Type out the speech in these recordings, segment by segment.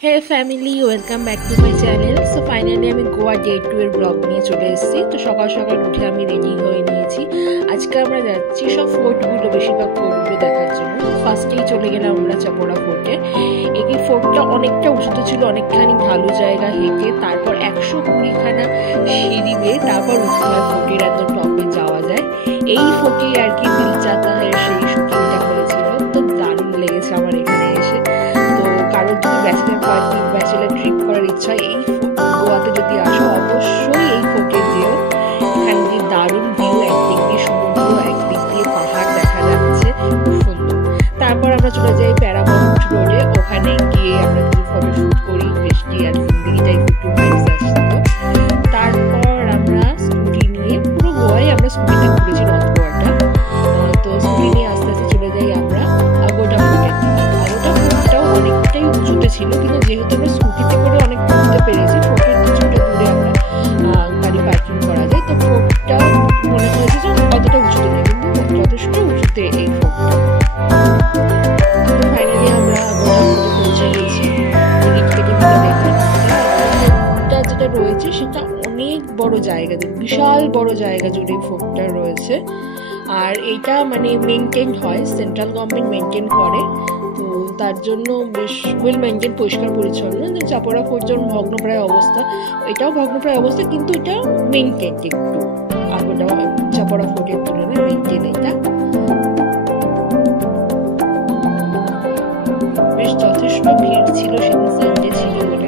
Hey family, welcome back to my channel. So finally আমি Goa day 2 এর blog নিয়ে চলে এসেছি। তো সকাল সকাল উঠে আমি রেডি হয়ে নিয়েছি। আজকে আমরা যাচ্ছি সব ফোর্টগুলো, বেশিরভাগ ফোর্টগুলো দেখার জন্য। ফার্স্টেই চলে গেলাম আমরা চাপড়া ফোর্টে। এই ফোর্টটা অনেকটা উঁচুতে ছিল, অনেকখানি ভালো জায়গা হেঁটে, তারপর 120খানা সিঁড়ি বেয়ে তারপর উঠতে হয় ফোর্টের এত টপে যাওয়া যায়। এই ফোর্টেই আর কি দিল চাহতা হ্যায় সেই শুটিংটা হয়েছিল। তো দারুণ লেগেছে আমার এখানে এসে। তো কারোর যদি ব্যাচেলার পার্টি, ব্যাচেলার ট্রিপ করার ইচ্ছা এই গোয়াতে যদি আসো, অবশ্যই এই ফোর্টে যেও। এখান দিয়ে দারুণ ভিউ, একদিক দিয়ে সমুদ্র, একদিক দিয়ে পাহাড় দেখা যাচ্ছে, খুব সুন্দর। তারপর আমরা চলে যাই প্যারামাউন্ট রোডে, ওখানে গিয়ে আমরা কিছু ফটো শুট করি, বৃষ্টি আর জিন্দিগিটাই একটু ভাইবস আসছিল। তারপর আমরা স্কুটি নিয়ে, পুরো গোয়ায় আমরা স্কুটিতে ঘুরেছি, নর্থ গোয়াটা। তো স্কুটি নিয়ে আস্তে আস্তে চলে যাই আমরা আগোটা ফোর্টের দিকে। আগোটা ফোর্টটাও অনেকটাই উঁচুতে ছিল, কিন্তু যেহেতু আমরা স্কুটিতে করে অনেক উঁচুতে পেরেছি, ফোর্টের কিছুটা দূরে আমরা গাড়ি পার্কিং করা যায়। তো ফোর্টটা মনে হয়েছে যে অতটা উঁচুতে নেই, কিন্তু যথেষ্ট উঁচুতে এই ফোর্টটা। তো ফাইনালি আমরা আগোটা ফোর্টে পৌঁছে গেছি। টিকিট কেটে দেখলাম ফোর্টটা যেটা রয়েছে সেটা অনেক বড় জায়গা, বিশাল বড় জায়গা জুড়ে ফোর্টটা রয়েছে। আর এটা মানে মেনটেন হয়, সেন্ট্রাল গভর্নমেন্ট মেনটেন করে, তো তার জন্য বেশ ওয়েল মেনটেন, পরিষ্কার পরিচ্ছন্ন। চাপড়া ফোর্ট যেমন ভগ্নপ্রায় অবস্থা, এটাও ভগ্নপ্রায় অবস্থা, কিন্তু এটা মেনটেন একটু আগোটা চাপড়া ফোর্টের তুলনায় মেনটেন। এটা বেশ যথেষ্ট ভিড় ছিল, সেদিন সানডে ছিল বলে।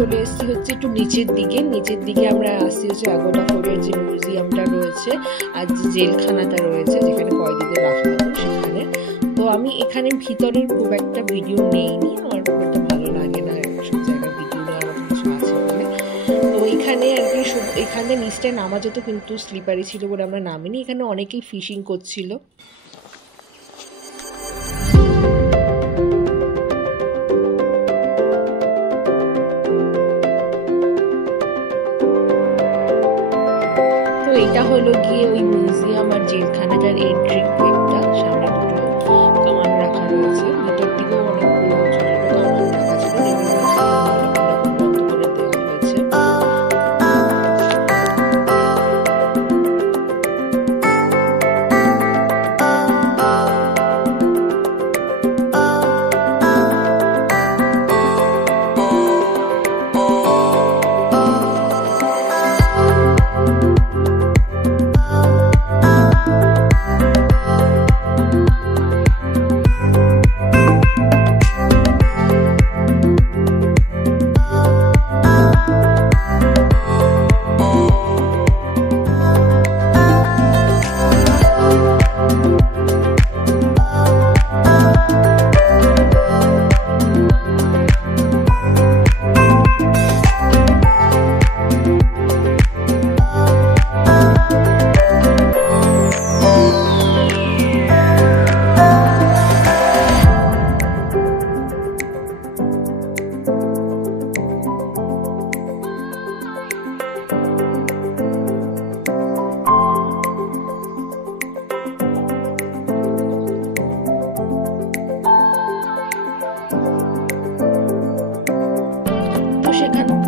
চলে এসেছি হচ্ছে একটু নিচের দিকে আমরা আসছি হচ্ছে আগোটা ফোর্টের যে মিউজিয়ামটা রয়েছে আর যে জেলখানাটা রয়েছে, যেখানে কয়েদিদের রাখা হতো সেখানে। তো আমি এখানে ভিতরের খুব একটা ভিডিও নেইনি, আমার খুব একটা ভালো লাগে না সব জায়গায় ভিডিও নেওয়ার মতো কিছু আছে বলে। তো এখানে আর কি এখানে নিচটায় নামা যেত, কিন্তু স্লিপারি ছিল বলে আমরা নামিনি। এখানে অনেকেই ফিশিং করছিল। এটা হলো গিয়ে ওই মিউজিয়াম আর জেলখানাটার এন্ট্রি গেটটা। সামনে দুটো কামান রাখা রয়েছে, ভিতর দিকেও অনেকগুলো ছোট ছোট কামান রাখা ছিল, যেগুলো বন্ধ করে দেওয়া হয়েছে।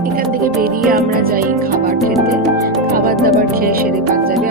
এখান থেকে বেরিয়ে আমরা যাই খাবার খেতে। খাবার দাবার খেয়ে সেরে কাজ যাবে।